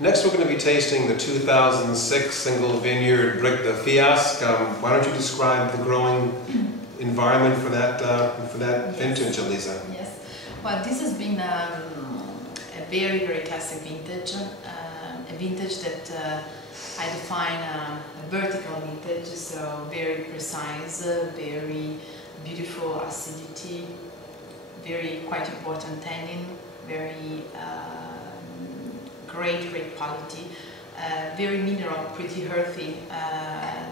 Next we're going to be tasting the 2006 single vineyard Bric del Fiasc. Why don't you describe the growing environment for that Yes. vintage, Elisa? Yes. Well, this has been a very, very classic vintage. A vintage that I define a vertical vintage, so very precise, very beautiful acidity, very quite important tannin, very great quality, very mineral, pretty earthy,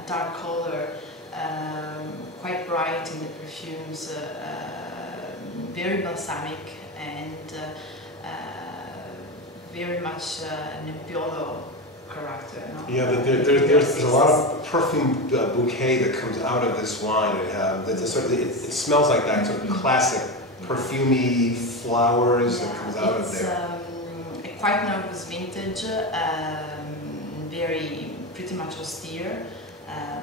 dark color, quite bright in the perfumes, very balsamic, and very much Nebbiolo character. No? Yeah, but there's a lot of perfume bouquet that comes out of this wine. It smells like that sort of classic perfumey flowers that comes out of there. A quite nervous vintage, very pretty much austere.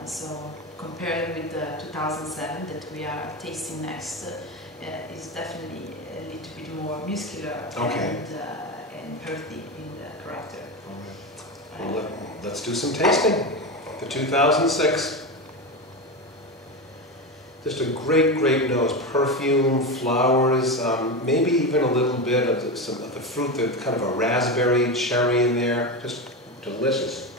So compared with the 2007 that we are tasting next, is definitely a little bit more muscular and earthy in the character. Well, let's do some tasting. The 2006. Just a great nose. Perfume, flowers, maybe even a little bit of the fruit, kind of a raspberry, cherry in there. Just delicious.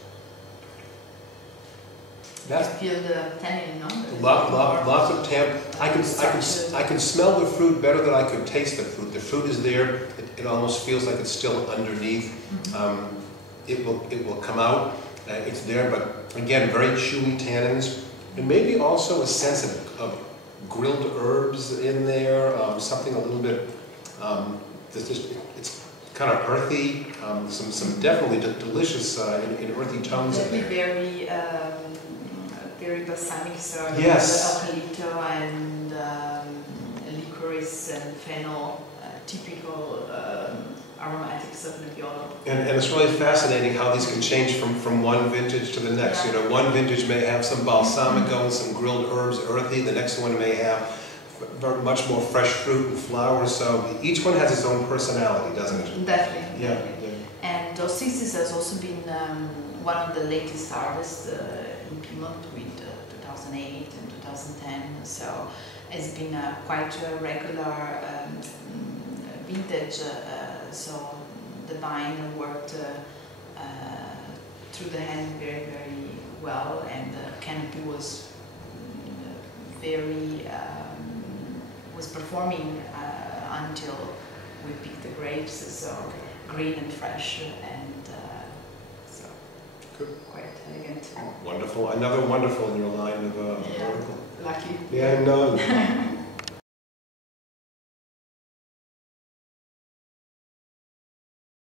You feel the tannin, no? Lots of tannin. I can smell the fruit better than I could taste the fruit. The fruit is there. It almost feels like it's still underneath. Mm-hmm. It will come out. It's there, but again, very chewy tannins, and maybe also a sense of grilled herbs in there. Something a little bit. It's kind of earthy. Some definitely delicious in earthy tones. Definitely very balsamic, so yes. Eucalypto and licorice and fennel, typical aromatics of Nebbiolo. And it's really fascinating how these can change from one vintage to the next. Yeah. You know, one vintage may have some balsamico and some grilled herbs, earthy. The next one may have very much more fresh fruit and flowers. So each one has its own personality, doesn't it? Definitely. Yeah. And 06 has also been one of the latest harvests in Piedmont with 2008 and 2010. So it's been quite a regular vintage. So the vine worked through the hand very well, and the canopy was was performing until we picked the grapes. So green and fresh, and so good. Quite elegant. Wonderful. Another wonderful in your line of vertical. Lucky. Yeah, no.